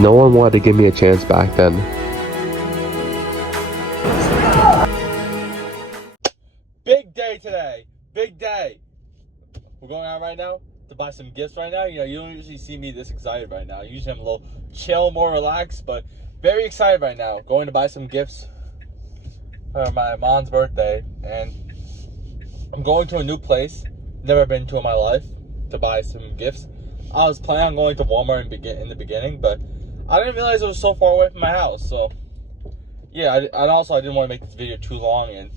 No one wanted to give me a chance back then. Big day today. Big day. We're going out right now to buy some gifts right now. You know, you don't usually see me this excited right now. Usually I'm a little chill, more relaxed, but very excited right now. Going to buy some gifts for my mom's birthday, and I'm going to a new place, never been to in my life, to buy some gifts. I was planning on going to Walmart in the beginning, but I didn't realize it was so far away from my house. So yeah, and also I didn't want to make this video too long, and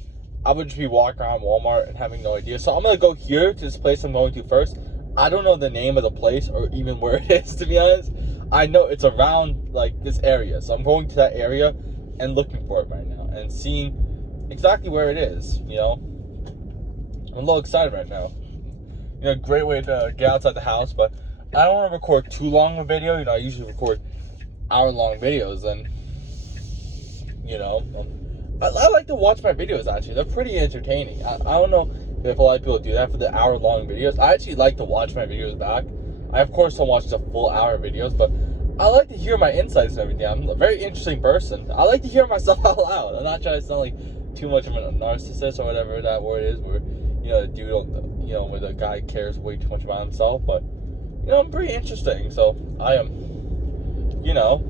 I would just be walking around Walmart and having no idea. So I'm gonna go here to this place I'm going to first. I don't know the name of the place or even where it is, to be honest. I know it's around like this area, so I'm going to that area and looking for it right now and seeing exactly where it is. You know, I'm a little excited right now. You know, great way to get outside the house, but I don't want to record too long of a video. You know, I usually record hour-long videos, and you know, I like to watch my videos. Actually, they're pretty entertaining. I don't know if a lot of people do that for the hour-long videos. I actually like to watch my videos back. I of course don't watch the full hour videos, but I like to hear my insights and everything. I'm a very interesting person. I like to hear myself out loud. I'm not trying to sound like too much of a narcissist or whatever that word is, where you know the dude, you know, where the guy cares way too much about himself. But you know, I'm pretty interesting, so I am. You know,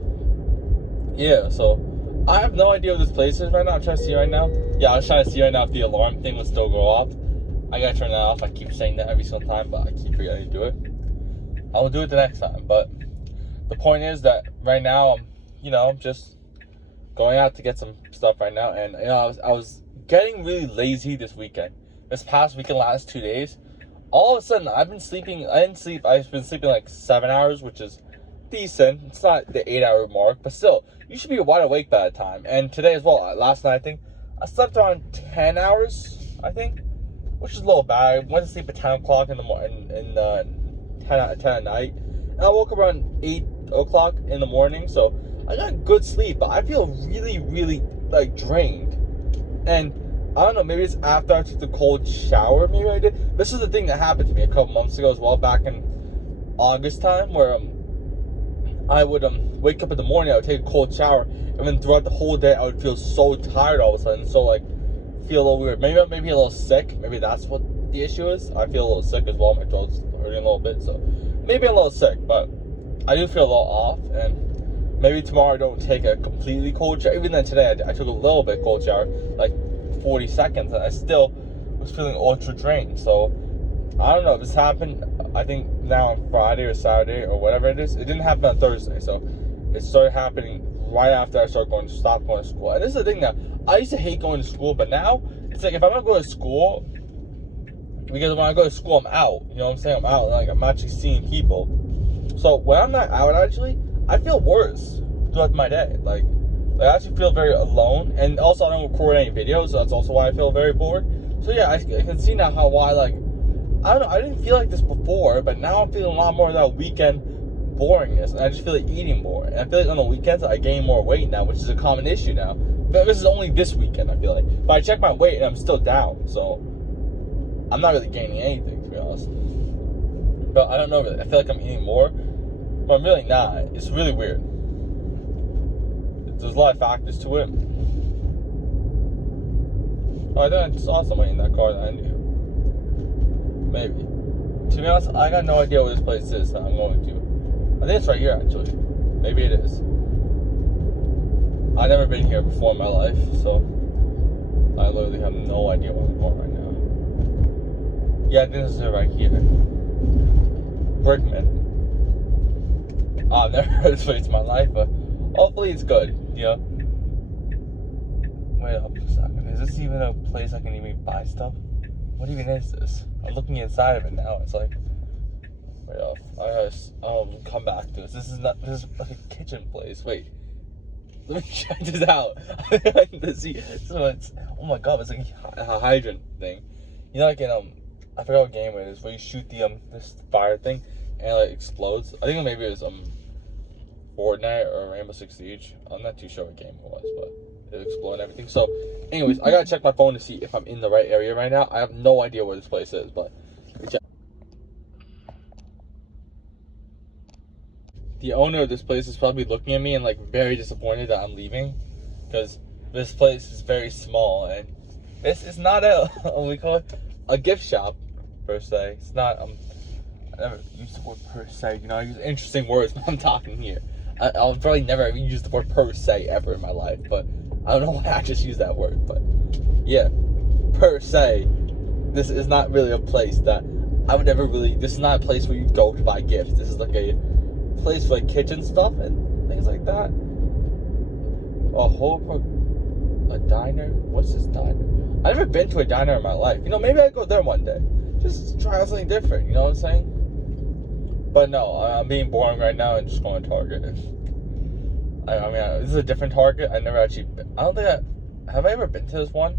yeah. So I have no idea what this place is right now. I'm trying to see right now. Yeah, I was trying to see right now if the alarm thing would still go off. I gotta turn that off. I keep saying that every single time, but I keep forgetting to do it. I will do it the next time. But the point is that right now I'm, you know, just going out to get some stuff right now. And you know, I was getting really lazy this weekend. This past weekend, last 2 days, all of a sudden I've been sleeping. I've been sleeping like 7 hours, which is decent. It's not the 8-hour mark, but still, you should be wide awake by that time. And today as well, last night I think I slept around 10 hours, I think, which is a little bad. I went to sleep at 10 o'clock in the morning, 10 at night, and I woke up around 8 o'clock in the morning. So I got good sleep, but I feel really, really like drained. And I don't know, maybe it's after I took the cold shower. Maybe I did. This is the thing that happened to me a couple months ago as well, back in August time, where I would wake up in the morning, I would take a cold shower, and then throughout the whole day I would feel so tired all of a sudden, so like feel a little weird. Maybe a little sick. Maybe that's what the issue is. I feel a little sick as well. My throat's hurting a little bit, so maybe I'm a little sick, but I do feel a little off. And maybe tomorrow I don't take a completely cold shower. Even then today I took a little bit cold shower, like 40 seconds, and I still was feeling ultra drained. So I don't know if this happened, I think now on Friday or Saturday or whatever it is. It didn't happen on Thursday, so it started happening right after I stopped going to school. And this is the thing now, I used to hate going to school, but now it's like if I'm gonna go to school, because when I go to school I'm out, you know what I'm saying? I'm out, like I'm actually seeing people. So when I'm not out, actually, I feel worse throughout my day. Like I actually feel very alone, and also I don't record any videos, so that's also why I feel very bored. So yeah, I can see now why like, I don't know, I didn't feel like this before, but now I'm feeling a lot more of that weekend boringness, and I just feel like eating more. And I feel like on the weekends I gain more weight now, which is a common issue now. But this is only this weekend, I feel like. But I check my weight and I'm still down, so I'm not really gaining anything, to be honest. But I don't know, really. I feel like I'm eating more, but I'm really not. It's really weird. There's a lot of factors to it. Oh, I think I saw somebody in that car that I knew. Maybe. To be honest, I got no idea where this place is that I'm going to. I think it's right here, actually. Maybe it is. I've never been here before in my life, so I literally have no idea where I'm going right now. Yeah, I think this is it right here. Brickman. I've never heard this place in my life, but hopefully it's good, you know? Wait up a second. Is this even a place I can even buy stuff? What even is this? I'm looking inside of it now. It's like, wait up. I'll come back to this. This is like a kitchen place. Wait. Let me check this out. So it's, oh my god, it's like a hydrant thing. You know, like in I forgot what game it is, where you shoot the this fire thing and it like explodes. I think maybe it was Fortnite or Rainbow Six Siege. I'm not too sure what game it was, but it exploded and everything. So, anyways, I gotta check my phone to see if I'm in the right area right now. I have no idea where this place is, but let me check. the owner of this place is probably looking at me and like very disappointed that I'm leaving, because this place is very small and this is not a what we call it, a gift shop per se. It's not I never use the word per se, you know, I use interesting words when I'm talking here. I'll probably never even use the word per se ever in my life, but I don't know why I just used that word. But yeah, per se, this is not really a place that I would ever really, this is not a place where you go to buy gifts. This is like a place for like kitchen stuff and things like that. A diner? What's this diner? I've never been to a diner in my life. You know, maybe I'd go there one day. Just try out something different, you know what I'm saying? But no, I'm being boring right now and just going to Target. I mean, this is a different Target. I never actually, I don't think have I ever been to this one?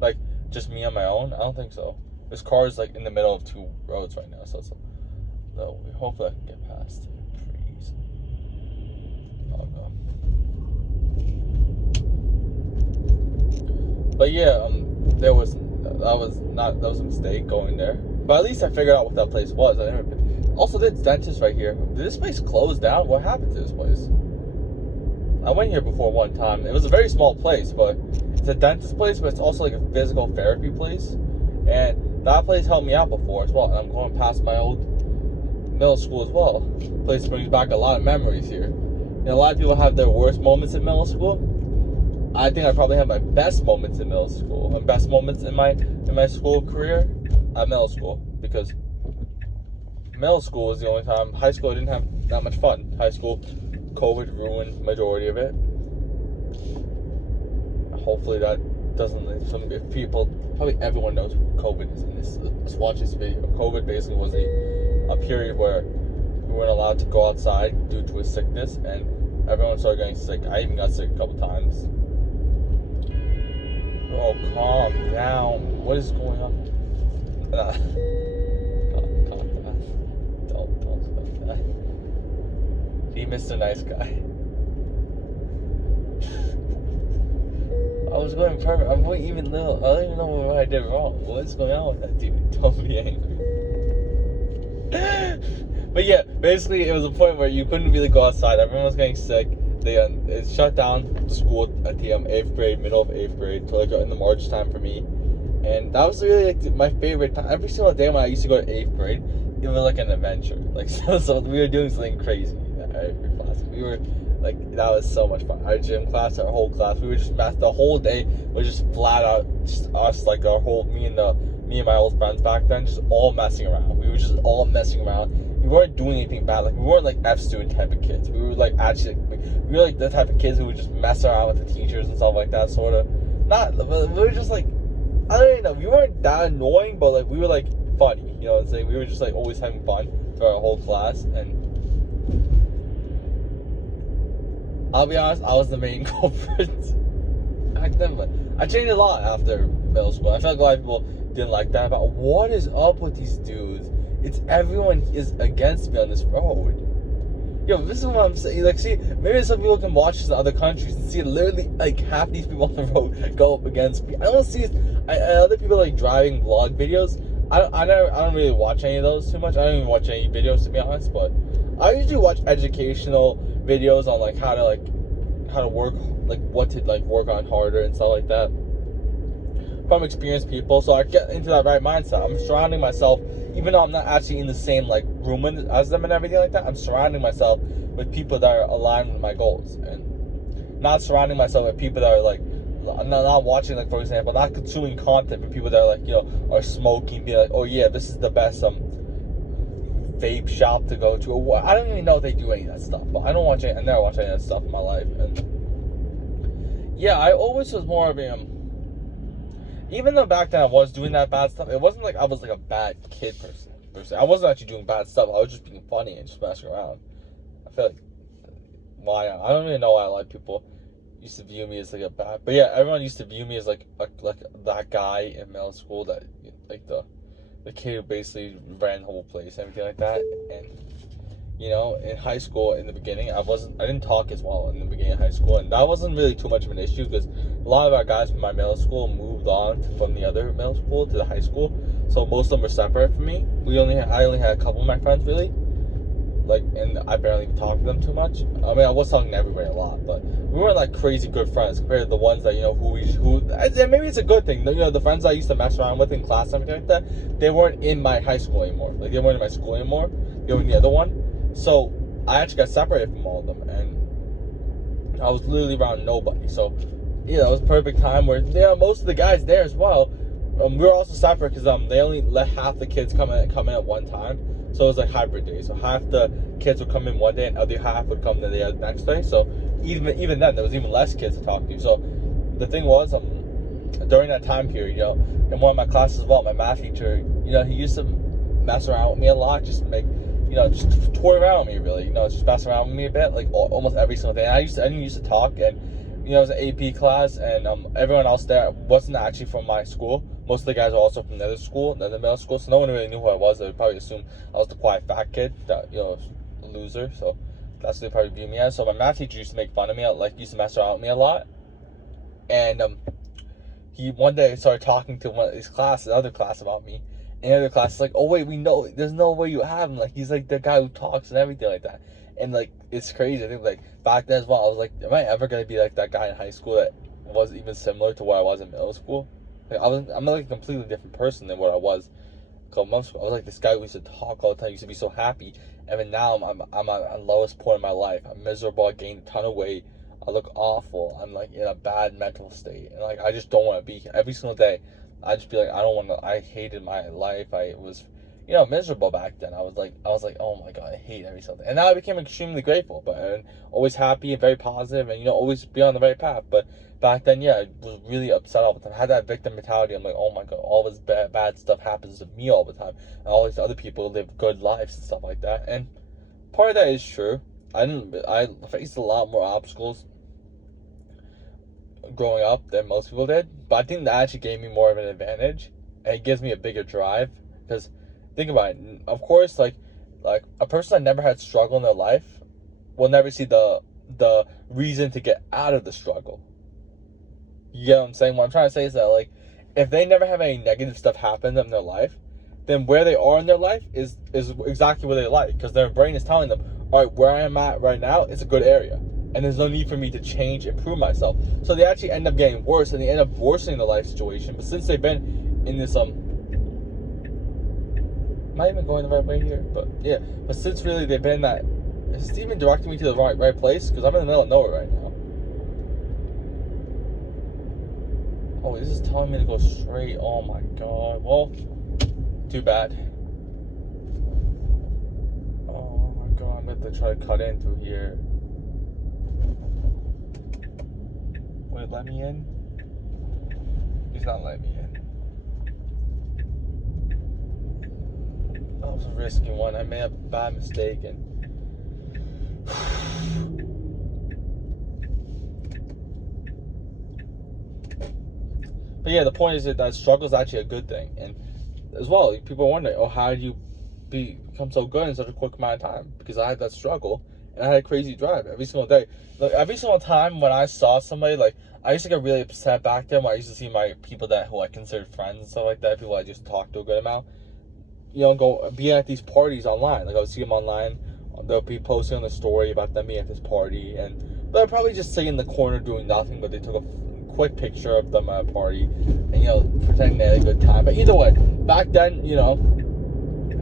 Like, just me on my own? I don't think so. This car is like in the middle of two roads right now, so hopefully I can get past it pretty easy. Oh no. But yeah, that was a mistake going there. But at least I figured out what that place was. I never been. Also, this dentist right here. Did this place close down? What happened to this place? I went here before one time. It was a very small place, but it's a dentist place, but it's also like a physical therapy place. And that place helped me out before as well. And I'm going past my old middle school as well. Place brings back a lot of memories here. And a lot of people have their worst moments in middle school. I think I probably have my best moments in middle school. My best moments in my school career at middle school, because middle school was the only time. High school I didn't have that much fun. High school, COVID ruined majority of it. Hopefully that doesn't. If people, probably everyone knows what COVID is in this. Let's watch this video. COVID basically was a period where we weren't allowed to go outside due to a sickness, and everyone started getting sick. I even got sick a couple times. Oh, calm down. What is going on? Calm down. Don't like that. Be Mr. Nice Guy. I was going perfect. I'm going even little. I don't even know what I did wrong. What's going on with that dude? Don't be angry. But yeah, basically it was a point where you couldn't really go outside. Everyone was getting sick. It shut down school at the 8th grade, middle of 8th grade, till like in the March time for me. And that was really like my favorite time. Every single day when I used to go to 8th grade, it was like an adventure. Like so we were doing something crazy in every class. We were like, that was so much fun. Our gym class, our whole class, we were just the whole day was just flat out just us, like our whole me and my old friends back then, just all messing around. We were just all messing around. We weren't doing anything bad. Like, we weren't like F student type of kids. We were like actually, we were like the type of kids who would just mess around with the teachers and stuff like that, sort of. We were just like, I don't even know. We weren't that annoying, but like we were like funny. You know what I'm saying? We were just like always having fun throughout our whole class. And I'll be honest, I was the main culprit back then. But I changed a lot after middle school. I felt like a lot of people didn't like that. But what is up with these dudes? It's everyone is against me on this road. Yo, this is what I'm saying. Like, see, maybe some people can watch this in other countries and see literally like half these people on the road go up against me. I don't see other people like driving vlog videos. I don't really watch any of those too much. I don't even watch any videos, to be honest. But I usually watch educational videos on like how to work, like what to like work on harder and stuff like that, from experienced people. So I get into that right mindset. I'm surrounding myself, even though I'm not actually in the same like room as them and everything like that, I'm surrounding myself with people that are aligned with my goals, and not surrounding myself with people that are like not watching, like for example, not consuming content with people that are like, you know, are smoking, be like, oh yeah, this is the best vape shop to go to. I don't even know if they do any of that stuff, but I never watch any of that stuff in my life. And yeah, I always was more of a even though back then I was doing that bad stuff, it wasn't like I was like a bad kid per se. I wasn't actually doing bad stuff. I was just being funny and just messing around. I feel like I don't really know why a lot of people used to view me as like a bad, but yeah, everyone used to view me as like that guy in middle school, that like the kid who basically ran the whole place and everything like that. And you know, in high school, in the beginning, I didn't talk as well in the beginning of high school, and that wasn't really too much of an issue because a lot of our guys from my middle school moved on from the other middle school to the high school, so most of them were separate from me. I only had a couple of my friends really, like, and I barely even talked to them too much. I mean, I was talking to everybody a lot, but we weren't like crazy good friends compared to the ones that, you know, maybe it's a good thing. You know, the friends I used to mess around with in class and everything like that, they weren't in my high school anymore. Like, they weren't in my school anymore. They were in the other one. So I actually got separated from all of them, and I was literally around nobody. So, you know, it was a perfect time where, you know, most of the guys there as well. We were also separate because they only let half the kids come in at one time. So it was like hybrid days. So half the kids would come in one day and the other half would come the next day. So even then, there was even less kids to talk to. So the thing was, during that time period, you know, in one of my classes as well, my math teacher, you know, he used to mess around with me a lot, just to make, you know, just toy around with me, really. You know, just mess around with me a bit, like almost every single day. And I didn't used to talk, and, you know, it was an AP class, and everyone else there wasn't actually from my school. Most of the guys were also from the other school, the middle school, so no one really knew who I was. They would probably assume I was the quiet fat kid, that, you know, a loser. So that's what they probably view me as. So my math teacher used to make fun of me, like, used to mess around with me a lot. And he one day started talking to one of his classes, other class, about me. And the other class is like, oh wait, we know, there's no way you have him. Like, he's like the guy who talks and everything like that. And like, it's crazy. I think like back then as well, I was like, am I ever gonna be like that guy in high school that was even similar to what I was in middle school? Like, I'm like a completely different person than what I was a couple months ago. I was like this guy who used to talk all the time, used to be so happy, and then now I'm at the lowest point in my life. I'm miserable. I gained a ton of weight. I look awful. I'm like in a bad mental state, and like I just don't want to be here. Every single day, I just be like, I don't want to. I hated my life. I was, you know, miserable back then. I was like, oh my god, I hate every single day. And now I became extremely grateful, and always happy and very positive, and, you know, always be on the right path. But back then, yeah, I was really upset all the time. I had that victim mentality. I'm like, oh my god, all this bad stuff happens to me all the time, and all these other people live good lives and stuff like that. And part of that is true. I faced a lot more obstacles growing up than most people did, but I think that actually gave me more of an advantage, and it gives me a bigger drive. Because think about it, of course, like a person that never had struggle in their life will never see the reason to get out of the struggle. You get what I'm saying? What I'm trying to say is that, like, if they never have any negative stuff happen in their life, then where they are in their life is exactly where they like, because their brain is telling them, all right, where I am at right now, it's a good area, and there's no need for me to change, improve myself. So they actually end up getting worse, and they end up worsening the life situation. But since they've been in this am I even going the right way here? But yeah, but since really they've been that, is it even directing me to the right place? Because I'm in the middle of nowhere right now. Oh, this is telling me to go straight. Oh my god. Well, too bad. Oh my god, I'm going to have to try to cut in through here. Will it let me in? He's not letting me in. That was a risky one. I made a bad mistake, and but yeah, the point is that struggle is actually a good thing. And as well, people wonder, oh, how did you become so good in such a quick amount of time? Because I had that struggle, and I had a crazy drive every single day. Like, every single time when I saw somebody, like, I used to get really upset back then when I used to see my people who I considered friends and stuff like that, people I just talked to a good amount, you know, be at these parties online. Like, I would see them online, they'll be posting on the story about them being at this party, and they'll probably just sit in the corner doing nothing, but they took a quick picture of them at a party, and, you know, pretending they had a good time. But either way, back then, you know,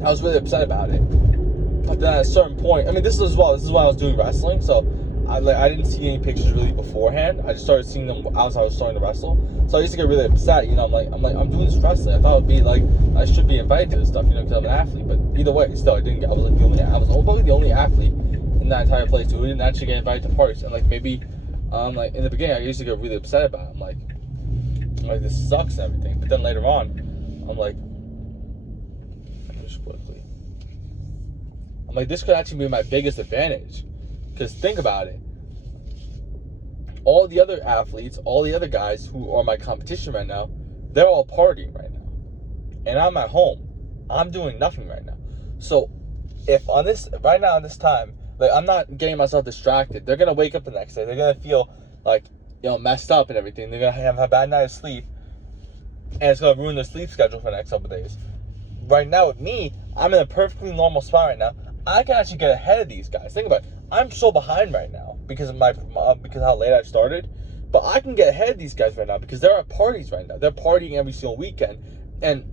I was really upset about it. But then at a certain point, I mean, this is why I was doing wrestling, so I didn't see any pictures really beforehand. I just started seeing them as I was starting to wrestle. So I used to get really upset, you know. I'm doing this wrestling. I thought it would be like, I should be invited to this stuff, you know, because I'm an athlete. But either way, still, I didn't get. I was probably the only athlete in that entire place who didn't actually get invited to parties. And like, maybe, like, in the beginning, I used to get really upset about it. I'm like, this sucks and everything. But then later on, I'm like, just quickly, I'm like, this could actually be my biggest advantage. Because think about it. All the other athletes, all the other guys who are my competition right now, they're all partying right now. And I'm at home. I'm doing nothing right now. So if on this, right now, on this time, like, I'm not getting myself distracted, they're going to wake up the next day. They're going to feel like, you know, messed up and everything. They're going to have a bad night of sleep. And it's going to ruin their sleep schedule for the next couple of days. Right now with me, I'm in a perfectly normal spot right now. I can actually get ahead of these guys. Think about it. I'm so behind right now because of because how late I started. But I can get ahead of these guys right now because they're at parties right now. They're partying every single weekend. And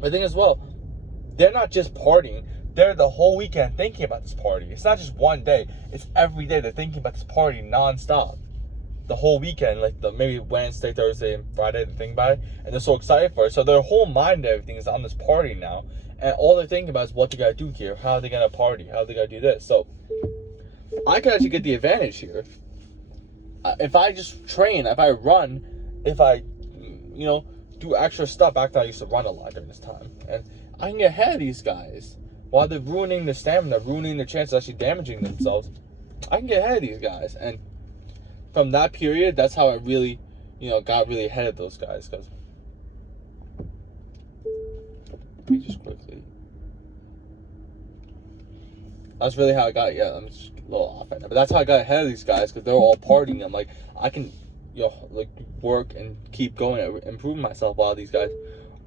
the thing as well, they're not just partying. They're the whole weekend thinking about this party. It's not just one day. It's every day they're thinking about this party nonstop. The whole weekend, like maybe Wednesday, Thursday, and Friday, they're thinking about it. And they're so excited for it. So their whole mind and everything is on this party now. And all they're thinking about is what they gotta do here. How are they gonna party? How are they gonna do this? So I can actually get the advantage here. If I just train, if I run, if I, do extra stuff. Back then I used to run a lot during this time. And I can get ahead of these guys. While they're ruining their stamina, ruining their chances of actually damaging themselves, I can get ahead of these guys. And from that period, that's how I really, got really ahead of those guys. Because, let me just quickly. That's really how I got, I'm just a little off right now. But that's how I got ahead of these guys, because they're all partying. I'm like, I can, work and keep going and improve myself while these guys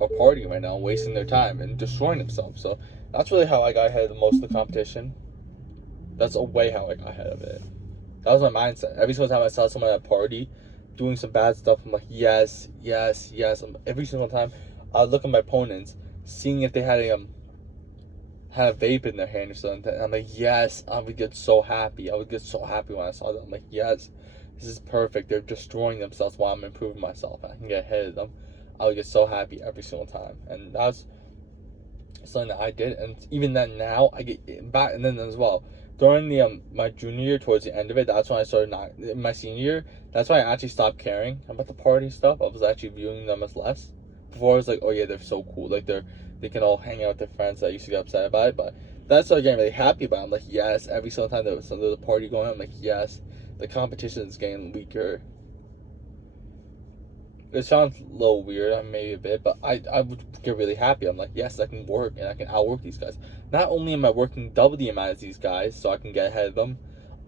are partying right now and wasting their time and destroying themselves. So that's really how I got ahead of most of the competition. That's a way how I got ahead of it. That was my mindset. Every single time I saw someone at a party doing some bad stuff, I'm like, yes, yes, yes. Every single time I would look at my opponents, seeing if they had a vape in their hand or something. And I'm like, yes, I would get so happy. I would get so happy when I saw that. I'm like, yes, this is perfect. They're destroying themselves while I'm improving myself. I can get ahead of them. I would get so happy every single time. And that's something that I did. And even then now, I get back. And then as well, during the my junior year, towards the end of it, that's when I started in my senior year, that's when I actually stopped caring about the party stuff. I was actually viewing them as less. Before I was like, oh yeah, they're so cool. Like they can all hang out with their friends. I used to get upset about it, but that's what I getting really happy about. I'm like, yes, every single time there was a party going on, I'm like, yes, the competition is getting weaker. It sounds a little weird, maybe a bit, but I would get really happy. I'm like, yes, I can work and I can outwork these guys. Not only am I working double the amount as these guys so I can get ahead of them,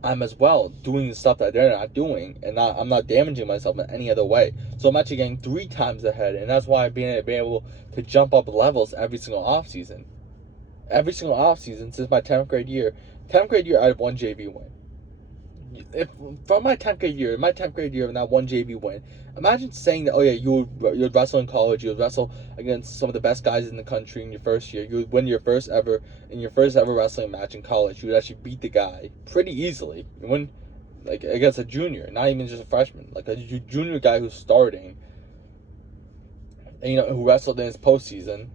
I'm as well doing the stuff that they're not doing, and I'm not damaging myself in any other way. So I'm actually getting 3 times ahead, and that's why I've been able to jump up levels every single off season. Every single off season since my 10th grade year. 10th grade year, I had 1 JV win. From my 10th grade year, and that 1 JV win, imagine saying that, oh yeah, you would wrestle in college, you would wrestle against some of the best guys in the country in your first year, you would win your first ever wrestling match in college, you would actually beat the guy pretty easily. You win, like, against a junior, not even just a freshman, like a junior guy who's starting, and who wrestled in his postseason.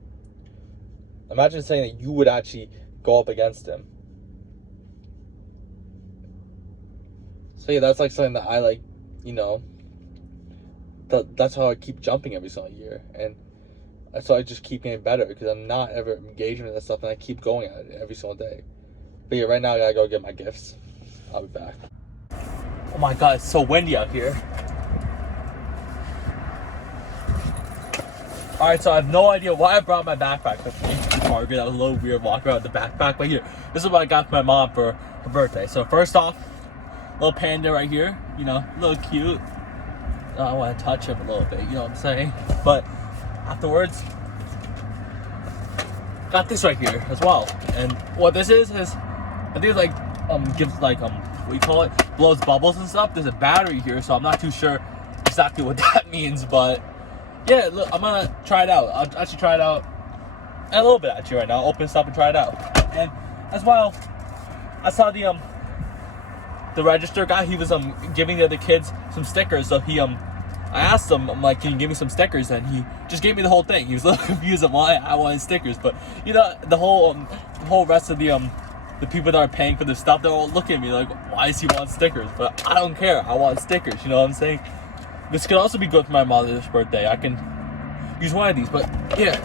Imagine saying that you would actually go up against him. So yeah, that's like something that I like, that's how I keep jumping every single year. And that's how I just keep getting better, because I'm not ever engaging with that stuff, and I keep going at it every single day. But yeah, right now I gotta go get my gifts. I'll be back. Oh my god, it's so windy out here. Alright, so I have no idea why I brought my backpack with me to Target. That was a little weird walking around with the backpack. But here, this is what I got for my mom for her birthday. So first off, little panda right here, a little cute. I want to touch him a little bit, you know what I'm saying? But afterwards, got this right here as well. And what this is I think it's like gives like what do you call it? Blows bubbles and stuff. There's a battery here, so I'm not too sure exactly what that means, but yeah, look, I'm gonna try it out. I'll actually try it out a little bit actually right now. I'll open this up and try it out. And as well, I saw the register guy, he was giving the other kids some stickers. So I asked him, I'm like, can you give me some stickers? And he just gave me the whole thing. He was a little confused on why I wanted stickers, but the whole rest of the people that are paying for this stuff, they're all looking at me like, why does he want stickers? But I don't care. I want stickers. You know what I'm saying? This could also be good for my mother's birthday. I can use one of these, but yeah.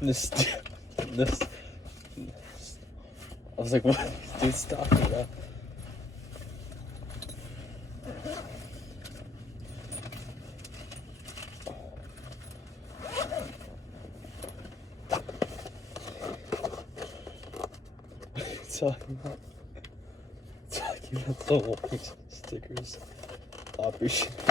This, I was like, what are these dudes talking about? talking about? Talking about the warning stickers. I appreciate it.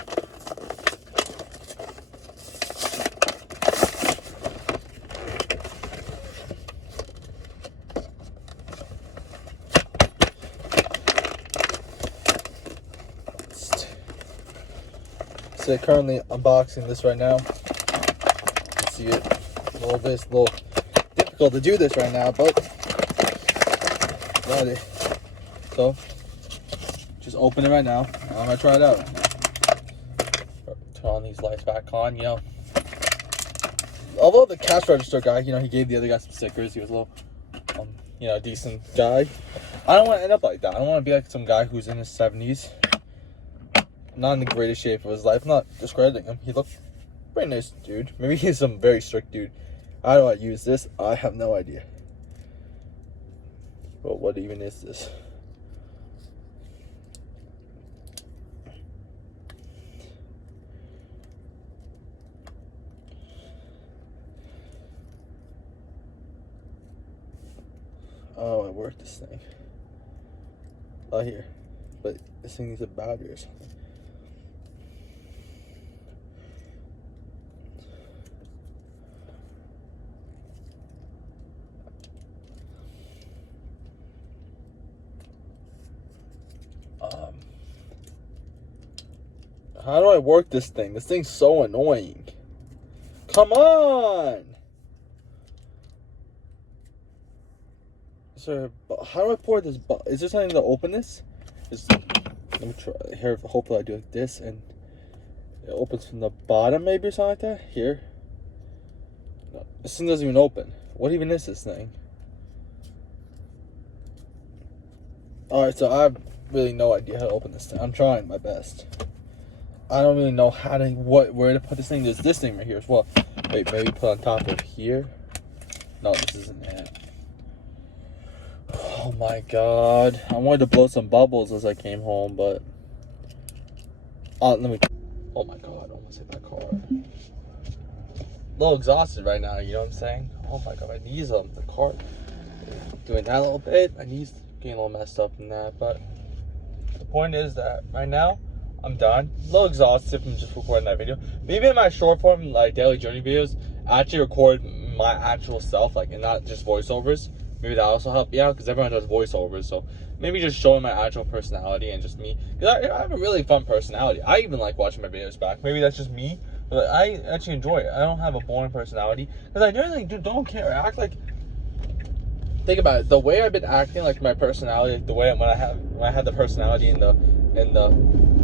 So currently unboxing this right now. You can see it a little bit. It's a little difficult to do this right now, but got it. So just open it right now. I'm gonna try it out. Turn on these lights back on, you know. Although the cash register guy, you know, he gave the other guy some stickers. He was a little, you know, decent guy. I don't want to end up like that. I don't want to be like some guy who's in his 70s. Not in the greatest shape of his life. I'm not discrediting him. He looked pretty nice dude. Maybe he's some very strict dude. How do I use this? I have no idea. But what even is this? Oh, I worked this thing. Oh, here. But this thing needs a battery or something. How do I work this thing? This thing's so annoying. Come on! Sir, how do I pour this? Is there something to open this? Let me try. Here, hopefully I do like this, and it opens from the bottom, maybe, or something like that. Here. No, this thing doesn't even open. What even is this thing? Alright, so I have really no idea how to open this thing. I'm trying my best. I don't really know how to, where to put this thing. There's this thing right here as well. Wait, maybe put on top of here. No, this isn't it. Oh my god. I wanted to blow some bubbles as I came home, but... let me... Oh my god, I almost hit that car. A little exhausted right now, you know what I'm saying? Oh my god, my knees the car. Doing that a little bit. My knees getting a little messed up in that, but... The point is that right now, I'm done. A little exhausted from just recording that video. Maybe in my short form, like daily journey videos, I actually record my actual self, like, and not just voiceovers. Maybe that also help me out, because everyone does voiceovers. So maybe just showing my actual personality and just me. Because I have a really fun personality. I even like watching my videos back. Maybe that's just me, but I actually enjoy it. I don't have a boring personality, because I really don't care. I act like, think about it, the way I've been acting, like my personality, like the way when I have the personality in the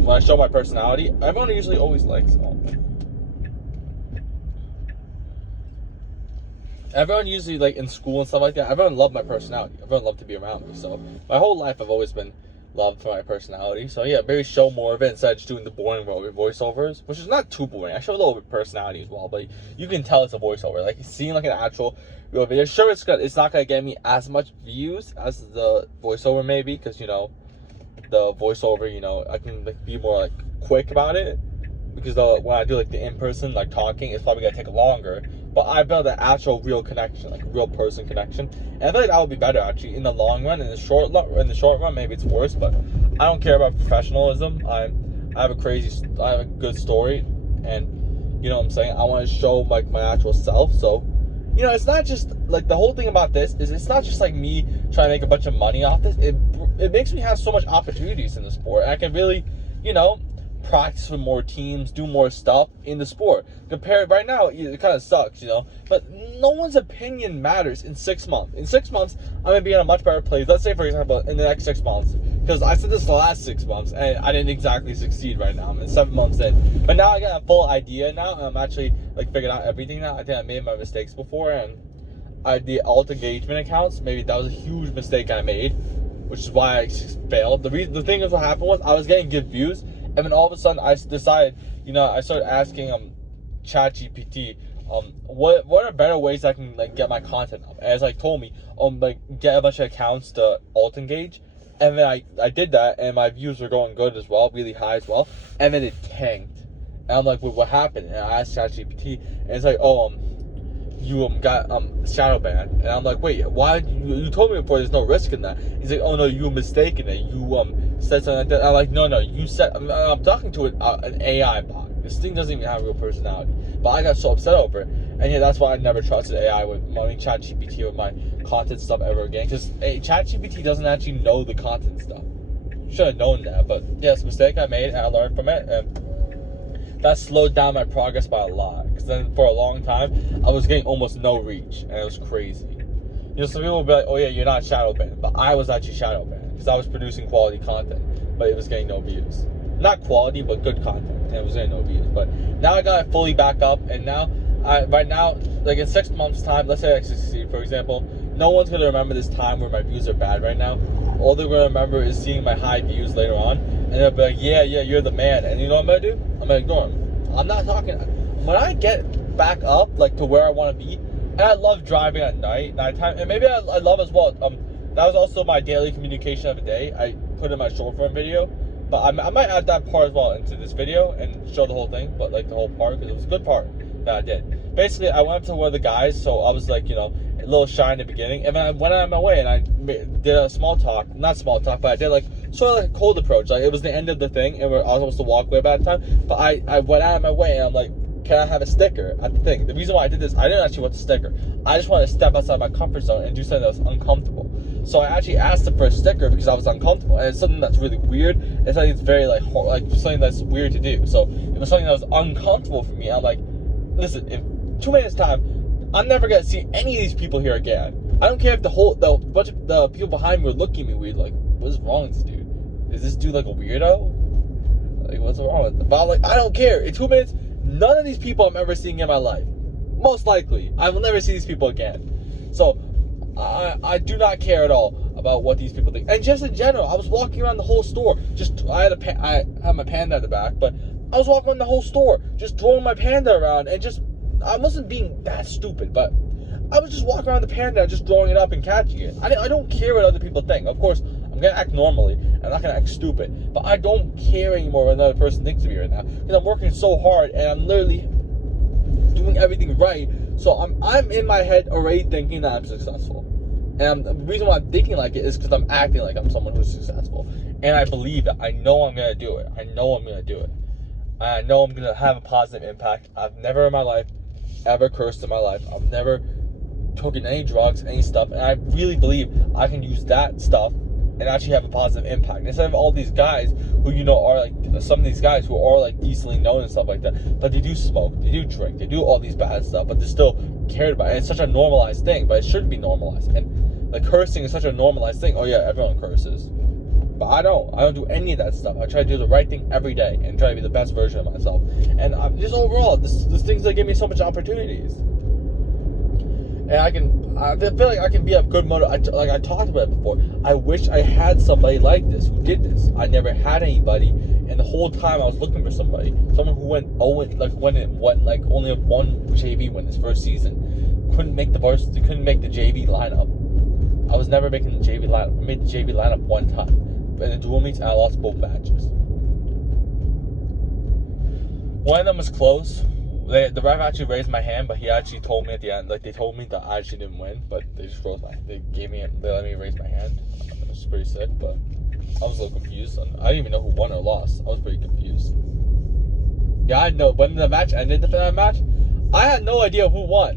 when I show my personality, everyone usually always likes it. Everyone usually, like in school and stuff like that, everyone loved my personality. Everyone loved to be around me. So my whole life I've always been loved for my personality. So yeah, maybe show more of it instead of just doing the boring voiceovers, which is not too boring. I show a little bit of personality as well, but you can tell it's a voiceover. Like seeing like an actual real video. Sure, it's not gonna get me as much views as the voiceover maybe, because you know the voiceover, you know, I can like be more like quick about it, because when I do like the in-person like talking, it's probably gonna take longer. But I built an actual real connection, like a real person connection, and I feel like that would be better actually in the long run. In the short run, maybe it's worse, but I don't care about professionalism. I have a good story, and you know what I'm saying. I want to show like my actual self. So, you know, it's not just like the whole thing about this is it's not just like me trying to make a bunch of money off this. It makes me have so much opportunities in the sport. I can really, you know, practice with more teams, do more stuff in the sport. Compare it right now, it kind of sucks, you know, but no one's opinion matters in 6 months. In 6 months, I'm going to be in a much better place. Let's say, for example, in the next 6 months, because I said this the last 6 months, and I didn't exactly succeed right now. I'm in 7 months in, but now I got a full idea now, and I'm actually, like, figured out everything now. I think I made my mistakes before, and the alt engagement accounts, maybe that was a huge mistake I made, which is why I failed. The thing is, what happened was I was getting good views, and then all of a sudden I decided, you know, I started asking ChatGPT, what are better ways I can like get my content up? And it's like told me, like get a bunch of accounts to alt engage, and then I did that, and my views were going good as well, really high as well, and then it tanked. And I'm like, what happened? And I asked ChatGPT, and it's like, you got shadow banned, and I'm like, wait, why? You told me before there's no risk in that. He's like, oh no, you were mistaken. It. You said something like that. I'm like, no, you said. I'm talking to an AI bot. This thing doesn't even have a real personality. But I got so upset over it, and yeah, that's why I never trusted AI with ChatGPT with my content stuff ever again. Because ChatGPT doesn't actually know the content stuff. Should have known that, but yes, mistake I made, and I learned from it, and that slowed down my progress by a lot. Because then for a long time, I was getting almost no reach, and it was crazy. You know, some people will be like, oh yeah, you're not shadow banned, but I was actually shadow banned because I was producing quality content, but it was getting no views. Not quality, but good content, and it was getting no views. But now I got it fully back up, and now, right now, like in 6 months' time, let's say I succeed, for example, no one's going to remember this time where my views are bad right now. All they're going to remember is seeing my high views later on, and they'll be like, yeah, you're the man. And you know what I'm going to do? I'm going to ignore them. I'm not talking. When I get back up, like, to where I want to be, and I love driving at nighttime, and maybe I love as well, that was also my daily communication of the day. I put in my short form video, but I might add that part as well into this video and show the whole thing, but like the whole part, because it was a good part that I did. Basically, I went up to one of the guys, so I was like, you know, a little shy in the beginning, and then I went out of my way and I did a not small talk, but I did like sort of like a cold approach. Like it was the end of the thing, and I was supposed to walk away by that time, but I went out of my way and I'm like, can I have a sticker at the thing? The reason why I did this, I didn't actually want the sticker. I just wanted to step outside my comfort zone and do something that was uncomfortable. So I actually asked him for a sticker because I was uncomfortable, and it's something that's really weird. It's something that's very like something that's weird to do. So it was something that was uncomfortable for me. I'm like, listen, in 2 minutes time, I'm never gonna see any of these people here again. I don't care if the bunch of the people behind me were looking at me weird, like, what's wrong with this dude? Is this dude like a weirdo? Like, what's wrong with him? But I'm like, I don't care. In 2 minutes, none of these people I'm ever seeing in my life. Most likely, I will never see these people again. So I do not care at all about what these people think. And just in general, I was walking around the whole store. I had my panda at the back, but I was walking around the whole store, just throwing my panda around, and I wasn't being that stupid, but I was just walking around the panda, just throwing it up and catching it. I don't care what other people think. Of course, I'm gonna act normally. I'm not gonna act stupid, but I don't care anymore what another person thinks of me right now, because I'm working so hard and I'm literally doing everything right. So I'm in my head already thinking that I'm successful, and the reason why I'm thinking like it is because I'm acting like I'm someone who's successful, and I believe it. I know I'm gonna do it. I know I'm gonna do it. I know I'm gonna have a positive impact. I've never in my life ever cursed in my life. I've never taken any drugs, any stuff, and I really believe I can use that stuff and actually have a positive impact. Instead of all these guys who, you know, are like, some of these guys who are like decently known and stuff like that, but they do smoke, they do drink, they do all these bad stuff, but they're still cared about. And it's such a normalized thing, but it shouldn't be normalized. And like cursing is such a normalized thing. Oh yeah, everyone curses. But I don't do any of that stuff. I try to do the right thing every day and try to be the best version of myself. And just overall, this things that give me so much opportunities. And I feel like I can be a good motivator. Like I talked about it before. I wish I had somebody like this who did this. I never had anybody, and the whole time I was looking for somebody, someone who went only had one JV win his first season, couldn't make the varsity, couldn't make the JV lineup. I was never making the JV lineup. I made the JV lineup one time, in the dual meets, and I lost both matches. One of them was close. The ref actually raised my hand, but he actually told me at the end, like they told me that I actually didn't win, but they just they let me raise my hand. It was pretty sick, but I was a little confused. I didn't even know who won or lost. I was pretty confused. Yeah, I know when the match ended, the match, I had no idea who won.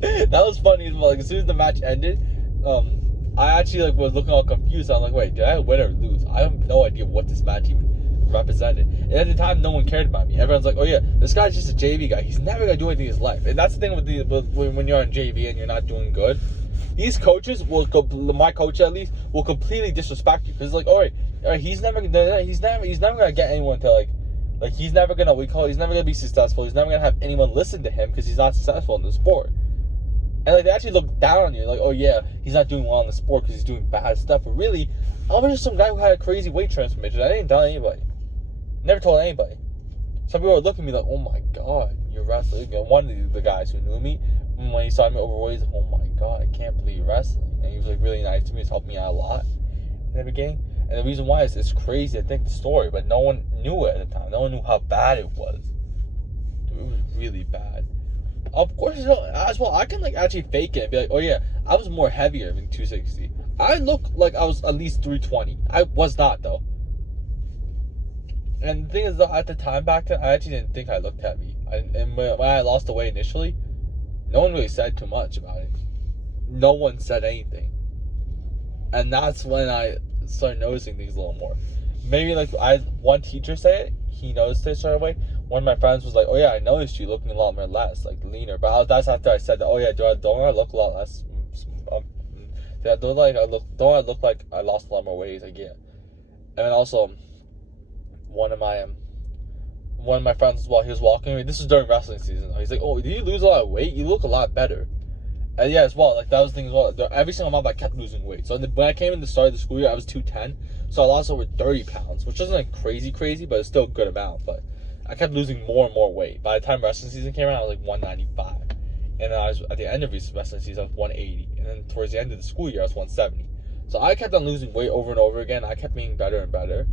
That was funny as well. Like as soon as the match ended, I actually was looking all confused. I'm like, wait, did I win or lose? I have no idea what this match even represented. And at the time, no one cared about me. Everyone's like, oh yeah, this guy's just a JV guy. He's never gonna do anything in his life. And that's the thing with when you're on JV and you're not doing good. These coaches my coach at least, will completely disrespect you because like, all right, he's never gonna get anyone to like he's never gonna be successful. He's never gonna have anyone listen to him because he's not successful in the sport. And like they actually look down on you, like, oh yeah, he's not doing well in the sport because he's doing bad stuff. But really, I was just some guy who had a crazy weight transformation. I didn't tell anybody. Never told anybody. Some people were looking at me like, oh my god, you're wrestling. And one of the guys who knew me, when he saw me overweight, he's like, oh my god, I can't believe you're wrestling. And he was like really nice to me. He's helped me out a lot in the beginning. And the reason why is it's crazy. I think the story, but no one knew it at the time. No one knew how bad it was. Dude, it was really bad. Of course, as well. I can like actually fake it and be like, oh yeah, I was more heavier than 260. I look like I was at least 320. I was not though. And the thing is, though, at the time back then, I actually didn't think I looked heavy. And when I lost the weight initially, no one really said too much about it. No one said anything. And that's when I started noticing things a little more. Maybe like one teacher say it, he noticed it straight away. One of my friends was like, "Oh yeah, I noticed you looking a lot more less, like leaner." But that's after I said that. Oh yeah, don't I look a lot less? Don't I look like I lost a lot more weight? He's like, yeah. And then also, one of my friends as well. He was walking me. This is during wrestling season. He's like, "Oh, did you lose a lot of weight? You look a lot better." And yeah, as well, like that was the thing as well. Every single month I kept losing weight. So when I came in the start of the school year, I was 210. So I lost over 30 pounds, which isn't like crazy, but it's still a good amount. But I kept losing more and more weight. By the time wrestling season came around, I was like 195. And then I was at the end of wrestling season, I was 180. And then towards the end of the school year, I was 170. So I kept on losing weight over and over again. I kept being better and better.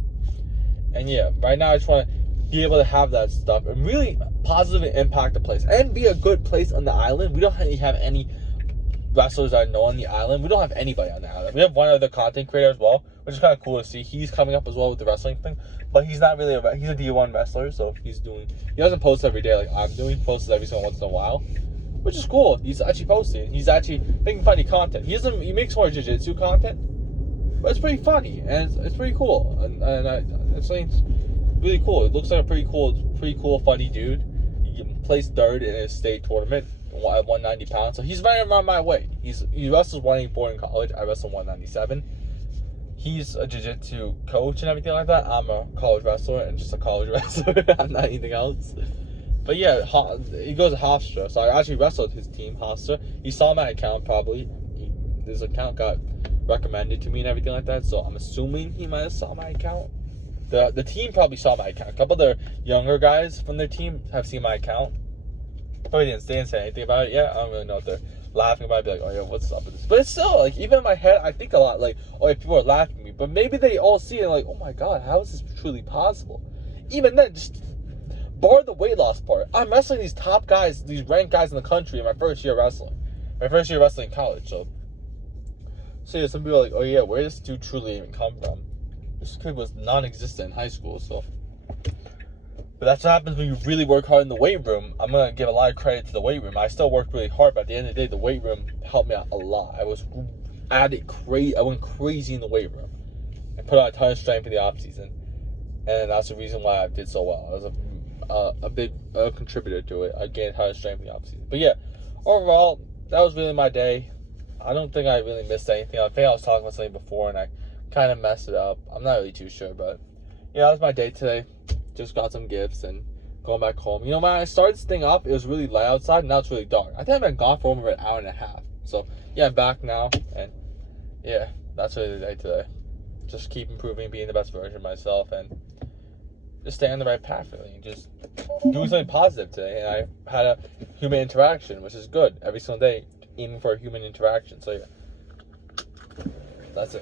And yeah, right now I just want to be able to have that stuff and really positively impact the place and be a good place on the island. We don't really have any wrestlers I know on the island. We don't have anybody on the island. We have one other content creator as well, which is kind of cool to see. He's coming up as well with the wrestling thing, but he's not really he's a D1 wrestler, so he doesn't post every day like I'm doing. He posts every single once in a while, which is cool. He's actually posting. He's actually making funny content. He makes more jiu-jitsu content, but it's pretty funny and it's pretty cool. And it's really cool. It looks like a pretty cool, funny dude. He placed third in his state tournament at 190 pounds, so he's right around my weight. He wrestles 184 in college. I wrestle 197. He's a jiu-jitsu coach and everything like that. I'm a college wrestler and just a college wrestler. I'm not anything else. But yeah, he goes to Hofstra, so I actually wrestled his team, Hofstra. He saw my account probably. His account got recommended to me and everything like that, so I'm assuming he might have saw my account. The team probably saw my account. A couple of the younger guys from their team have seen my account. Probably didn't say anything about it yet. I don't really know if they're laughing about it. Be like, oh yeah, what's up with this? But it's still like, even in my head, I think a lot like, oh yeah, people are laughing at me. But maybe they all see it like, oh my god, how is this truly possible? Even then, just bar the weight loss part. I'm wrestling these top guys, these ranked guys in the country in my first year wrestling. My first year wrestling in college. So yeah, some people are like, oh yeah, where does this dude truly even come from? This kid was non-existent in high school, so. But that's what happens when you really work hard in the weight room. I'm going to give a lot of credit to the weight room. I still worked really hard, but at the end of the day, the weight room helped me out a lot. I went crazy in the weight room and put on a ton of strength in the off season. And that's the reason why I did so well. I was a big contributor to it. I gained a ton of strength in the off season. But yeah, overall, that was really my day. I don't think I really missed anything. I think I was talking about something before and I kind of messed it up. I'm not really too sure, but yeah, that was my day today. Just got some gifts and going back home. You know, when I started this thing up, it was really light outside, and now it's really dark. I think I've been gone for over an hour and a half. So yeah, I'm back now, and yeah, that's really the day today. Just keep improving, being the best version of myself, and just stay on the right path, really. Just doing something positive today, and I had a human interaction, which is good. Every single day, aiming for a human interaction. So yeah, that's it.